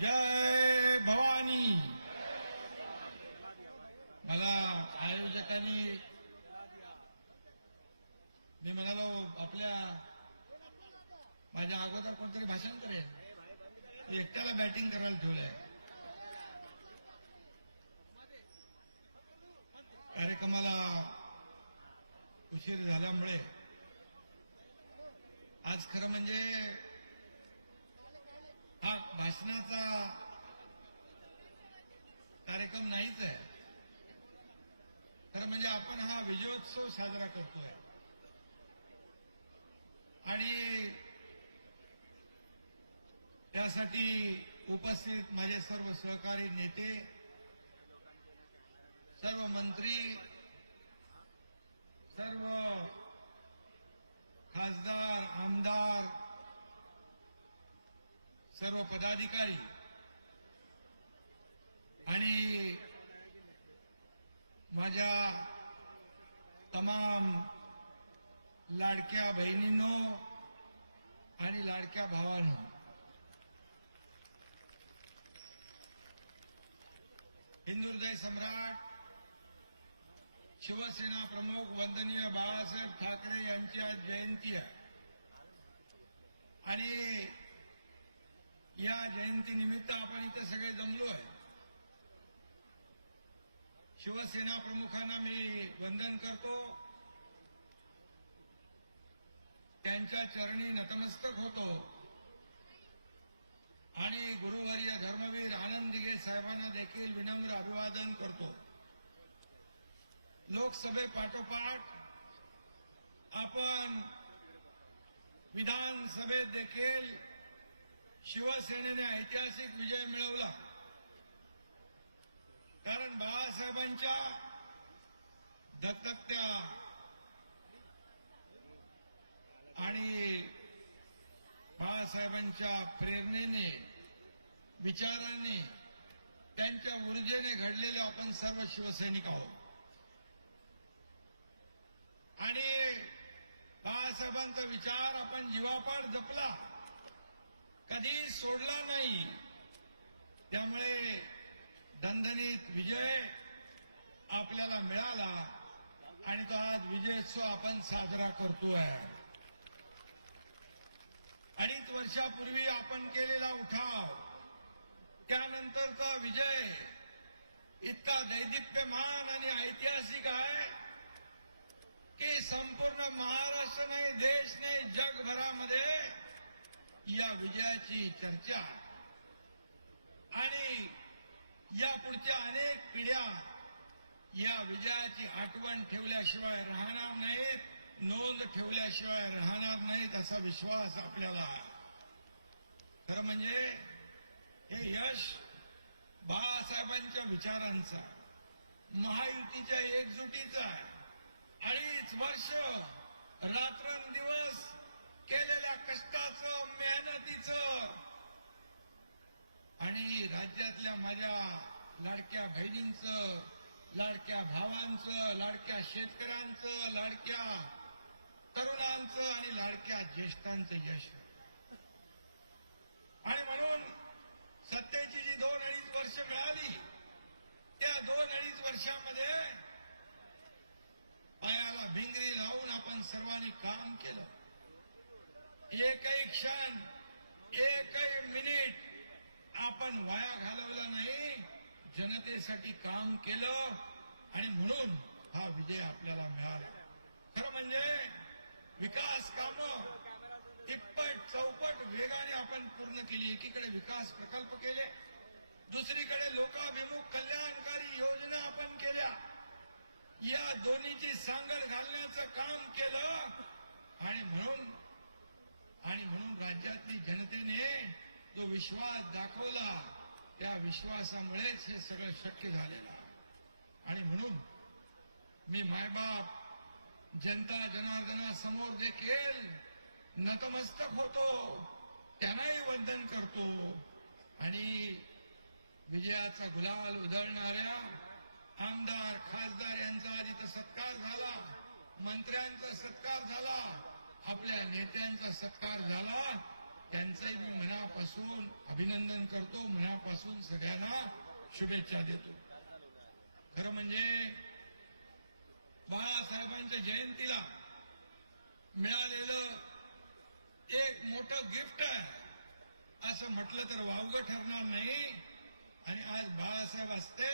जय भवानी. मला आयोजकांनी मी म्हणालो माझ्या अगोदर कोणतरी भाषण करेल, एकट्याला बॅटिंग करायला ठेवलंय. कार्यक्रमाला उशीर झाल्यामुळे आज खरं म्हणजे हा भाषणाचा कार्यक्रम नाहीच आहे. खरं म्हणजे आपण हा विजयोत्सव साजरा करतोय आणि त्यासाठी उपस्थित माझे सर्व सहकारी नेते, सर्व मंत्री, सर्व खासदार, आमदार, सर्व पदाधिकारी आणि माझ्या तमाम लाडक्या बहिणींनो आणि लाडक्या भावांनो, हिंदुहृदय सम्राट शिवसेना प्रमुख वंदनीय बाळासाहेब ठाकरे यांची आज जयंती आहे आणि या जयंतीनिमित्त आपण इथं सगळे जमलो आहे. शिवसेना प्रमुखांना मी वंदन करतो, त्यांच्या चरणी नतमस्तक होतो आणि गुरुवर्य धर्मवीर आनंद दिघे साहेबांना देखील विनम्र अभिवादन करतो. लोकसभेपाठोपाठ आपण विधानसभेत देखील शिवसेनेने ऐतिहासिक विजय मिळवला. कारण बाळासाहेबांच्या धगधगत्या आणि बाळासाहेबांच्या प्रेरणेने, विचाराने, त्यांच्या ऊर्जेने घडलेले आपण सर्व शिवसैनिक आहोत आणि बाळासाहेबांचा विचार आपण जीवापाड जपला, कधी सोडला नाही. त्यामुळे दणदणीत विजय आपल्याला मिळाला आणि तो आज विजयोत्सव आपण साजरा करतोय. 2.5 वर्षापूर्वी आपण केलेला उठाव, त्यानंतरचा विजय इतका दैदिप्यमान आणि ऐतिहासिक आहे की संपूर्ण महाराष्ट्र नाही, देश नाही, जगभरामध्ये या विजयाची चर्चा आहे आणि या पुढच्या अनेक पिढ्या या विजयाची आठवण ठेवल्याशिवाय राहणार नाहीत, नोंद ठेवल्याशिवाय राहणार नाहीत, असा विश्वास आपल्याला आहे. खरं म्हणजे हे यश बाळासाहेबांच्या विचारांचं आहे, महायुतीच्या एकजुटीचं आहे. 2.5 वर्ष रात्रंदिवस केलेल्या कष्टाचं, मेहनतीचं आणि राज्यातल्या माझ्या लाडक्या बहिणींचं, लाडक्या भावांचं, लाडक्या शेतकऱ्यांचं, लाडक्या तरुणांचं आणि लाडक्या ज्येष्ठांचं यश. आणि म्हणून सत्तेची जी 2-2.5 वर्ष मिळाली, त्या 2-2.5 वर्षामध्ये पायाला भिंगरी लावून आपण सर्वांनी काम केलं. एकही क्षण, एकही मिनिट आपण वाया घालवला नाही, जनतेसाठी काम केलं आणि म्हणून हा विजय आपल्याला मिळाला. खरं म्हणजे विकास कामं तिप्पट चौपट वेगाने आपण पूर्ण केली. एकीकडे विकास प्रकल्प केले, दुसरीकडे लोकाभिमुख कल्याणकारी योजना आपण केल्या. या दोन्हीची सांगड घालण्याचं काम केलं आणि म्हणून राज्यातली जनतेने जो विश्वास दाखवला, त्या विश्वासामुळेच हे सगळं शक्य झालेलं आहे. आणि म्हणून मी मायबाप जनता जनार्दनासमोर देखील नतमस्तक होतो, त्यांनाही वंदन करतो आणि विजयाचा गुलाल उधळणाऱ्या आमदार, खासदार यांचा आज इथं सत्कार झाला, मंत्र्यांचा सत्कार झाला, आपल्या नेत्यांचा सत्कार झाला. त्यांचंही मी मनापासून अभिनंदन करतो, मनापासून सगळ्यांना शुभेच्छा देतो. खरं म्हणजे बाळासाहेबांच्या जयंतीला मिळालेलं एक मोठं गिफ्ट आहे असं म्हटलं तर वावगं ठरणार नाही. आणि आज बाळासाहेब असते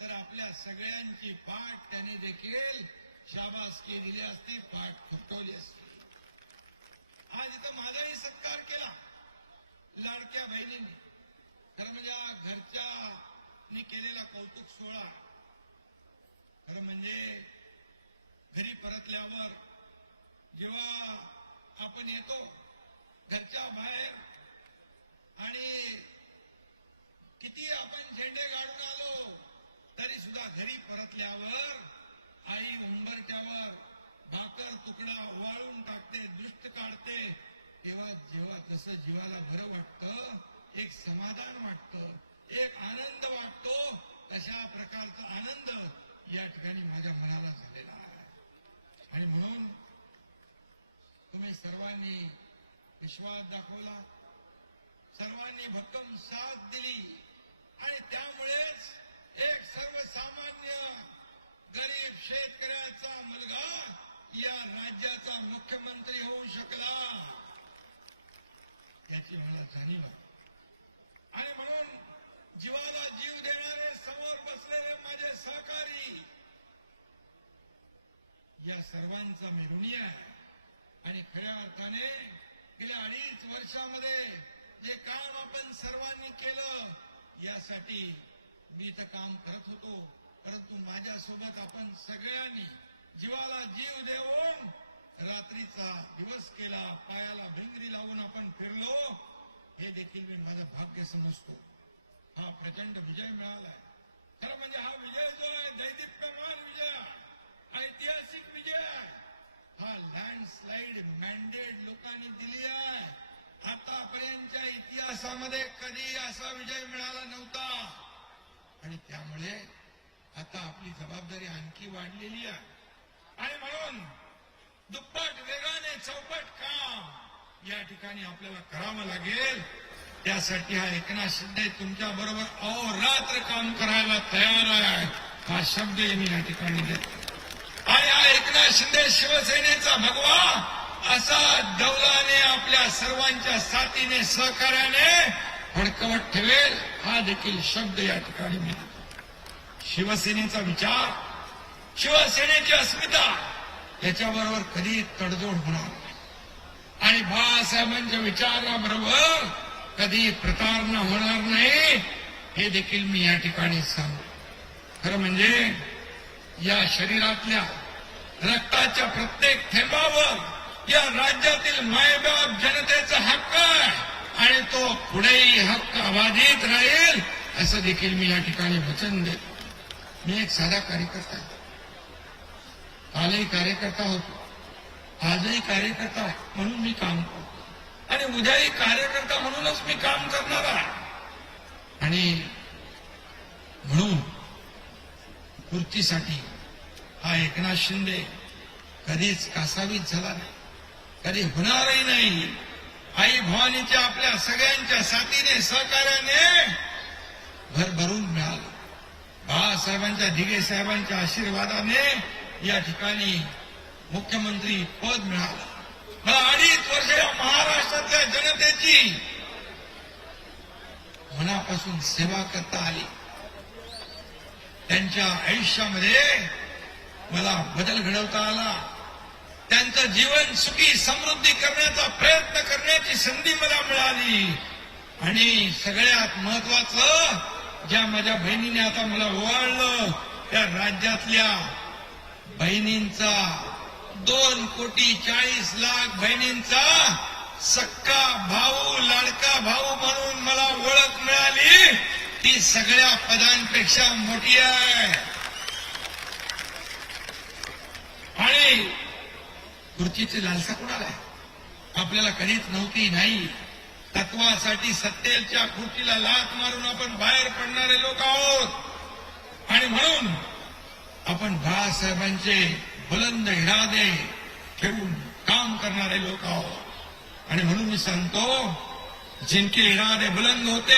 तर आपल्या सगळ्यांची पाठ त्यांनी देखील शाबासकी दिली असती, पाठ थपटवली असती. आज इथं माझाही सत्कार केला लाडक्या बहिणींनी. खरं म्हणजे हा घरच्यानी केलेला कौतुक सोहळा. खरं म्हणजे घरी परतल्यावर जेव्हा आपण येतो घरच्या बाहेर आणि किती आपण झेंडे गाडून आलो तरी सुद्धा घरी परतल्यावर आई उंबरट्यावर भाकर तुकडा वाळून टाकते, दृष्ट काढते. तेव्हा जेव्हा जसं जीवाला बरं वाटतं, एक समाधान वाटतं, एक आनंद वाटतो, तशा प्रकारचा आनंद या ठिकाणी माझ्या मनाला झालेला आहे. आणि म्हणून तुम्ही सर्वांनी विश्वास दाखवला, सर्वांनी भक्कम साथ दिली आणि त्यामुळेच एक सर्वसामान्य गरीब शेतकऱ्याचा मुलगा या राज्याचा मुख्यमंत्री होऊ शकला याची मला जाणीव आहे. आणि म्हणून जीवाला जीव देणारे समोर बसलेले माझे सहकारी, या सर्वांचा मी ऋणी आहे. आणि खऱ्या अर्थाने गेल्या 2.5 वर्षामध्ये जे काम आपण सर्वांनी केलं यासाठी मी इथं काम करत होतो, परंतु माझ्यासोबत आपण सगळ्यांनी जीवाला जीव देऊन रात्रीचा दिवस केला, पायाला भिंगरी लावून आपण फिरलो, हे देखील मी माझं भाग्य समजतो. हा प्रचंड विजय मिळालाय. खरं म्हणजे हा विजय जो आहे दैदिप्यमान विजय आहे, ऐतिहासिक विजय आहे. हा लँडस्लाइड मॅन्डेट लोकांनी दिली आहे. आतापर्यंतच्या इतिहासामध्ये कधी असा विजय मिळाला नव्हता. आणि त्यामुळे आता आपली जबाबदारी आणखी वाढलेली आहे. आणि म्हणून दुप्पट वेगाने चौपट काम या ठिकाणी आपल्याला करावं लागेल. त्यासाठी हा एकनाथ शिंदे तुमच्या बरोबर अहोरात्र काम करायला तयार आहे, हा शब्द मी या ठिकाणी देतो. आणि हा एकनाथ शिंदे शिवसेनेचा भगवा असा डौलाने आपल्या सर्वांच्या साथीने सहकार्याने फडकवत ठेवेल, हा देखील शब्द या ठिकाणी मी देतो. शिवसेनेचा विचार, शिवसेनेची अस्मिता याच्याबरोबर कधी तडजोड होणार नाही. आणि बाळासाहेबांच्या विचाराबरोबर कधी प्रतारणा होणार नाही, हे देखील मी या ठिकाणी सांगतो. खरं म्हणजे या शरीरातल्या रक्ताच्या प्रत्येक थेंबावर या राज्यातील मायबाप जनतेचा हक्क आहे आणि तो पुढेही हक्क अबाधित राहील असं देखील मी या ठिकाणी वचन देतो. मी एक साधा कार्यकर्ता आहे. कालही कार्यकर्ता होतो, आजही कार्यकर्ता आहे म्हणून मी काम करतो आणि उद्याही कार्यकर्ता म्हणूनच मी काम करणार आहे. आणि म्हणून खुर्चीसाठी हा एकनाथ शिंदे कधीच कासावीस झाला नाही, कधी होणारही नाही. आई भवानीच्या आपल्या सगळ्यांच्या साथीने सहकार्याने भरभरून मिळालं. बाळासाहेबांच्या दिघे साहेबांच्या आशीर्वादाने या ठिकाणी मुख्यमंत्री पद मिळालं. मला 2.5 वर्ष या महाराष्ट्रातल्या जनतेची मनापासून सेवा करता आली. त्यांच्या आयुष्यामध्ये मला बदल घडवता आला. त्यांचं जीवन सुखी समृद्धी करण्याचा प्रयत्न करण्याची संधी मला मिळाली. आणि सगळ्यात महत्वाचं, ज्या माझ्या बहिणीने आता मला ओवाळलं, त्या राज्यातल्या बहिणींचा 2,40,00,000 बहिणींचा सक्का भाऊ, लाडका भाऊ म्हणून मला ओळख मिळाली. ती सगळ्या पदांपेक्षा मोठी आहे. आणि खुर्चीची लालसा कोणाला आहे? आपल्याला कधीच नव्हती, नाही. तत्वासाठी सत्तेच्या खुर्चीला लाथ मारून आपण बाहेर पडणारे लोक आहोत. आणि म्हणून आपण बाळासाहेबांचे बुलंद इरादे ठेवून काम करणारे लोक आहोत. आणि म्हणून मी सांगतो जिनके इरादे बुलंद होते